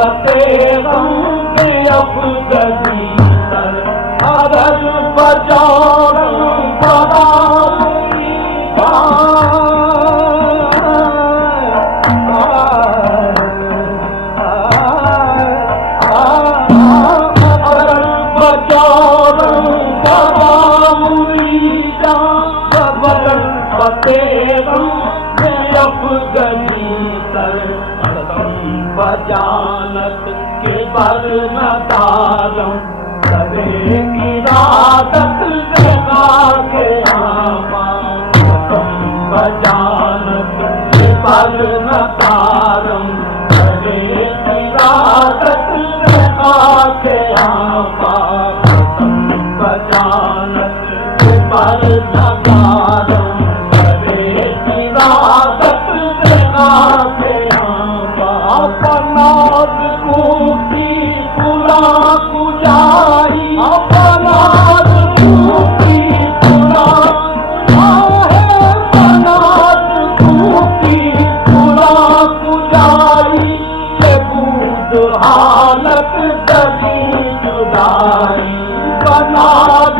फतेहम के अफजली सर अरज बजारम बजानत के बर नदारम करे इरादत लगा के आमा बजानत के बर नदारम करे इरादत लगा के आमा बजानत के बर नदारम करे इरादत लगा के अपनाद कूटी पुला कुजाई अपनाद कूटी पुला है अपनाद कूटी पुला कुजाई ये बूद हालत दगी जुदाई बनाद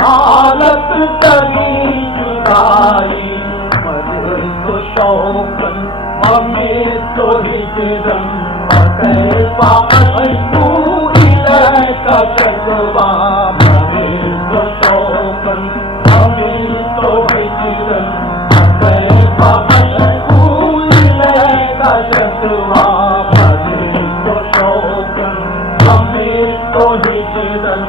हालत तरी जुदाई मरे तो शौकन हमें तो हिजरन कैसा तू इलाका जज्बा मरे तो शौकन हमें तो हिजरन कैसा तू इलाका जज्बा मरे तो शौकन हमें तो हिजरन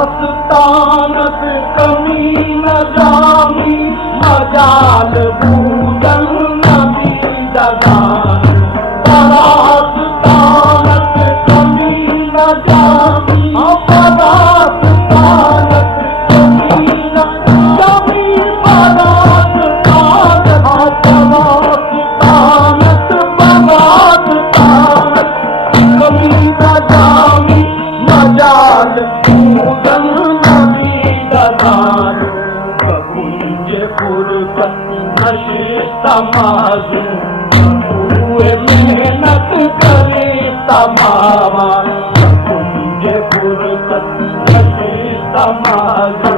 परास्तानत कमी न जामी मजाल बूदन नबी दगान परास्तानत कमी न जामी परास्तानत कमी न जामी परास्तानत मजाल पूदन नबी दगान कबूज फुरकत नशित माजू हुए मेहनत करे तमामा कबूज फुरकत नशित माजू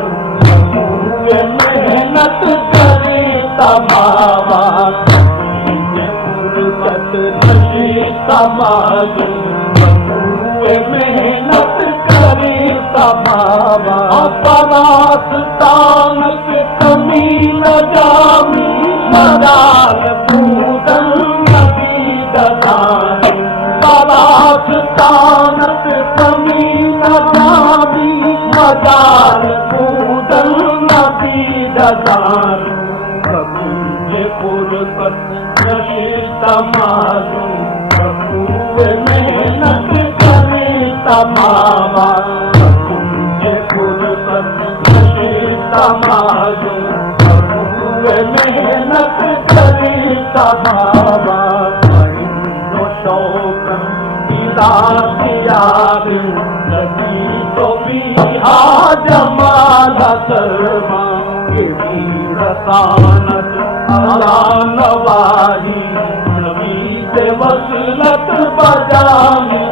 हुए मेहनत करे तमामा कबूज फुरकत नशित माजू मेहनत करी तमामा परास्तानत कमी न जामी मजाल बूदन नबी दगान परास्तानत कमी न जामी मजाल बूदन नबी दगान कबूज फुरकत नशित माजू मेहनत तमामा तुझे फुरसत नशित माजू मेहनत करी तमामा नो शौकन इलाहियार नबी तो बिहा जमाल शर्मा के रसानत अला नवाही नबी से वसलत बजानी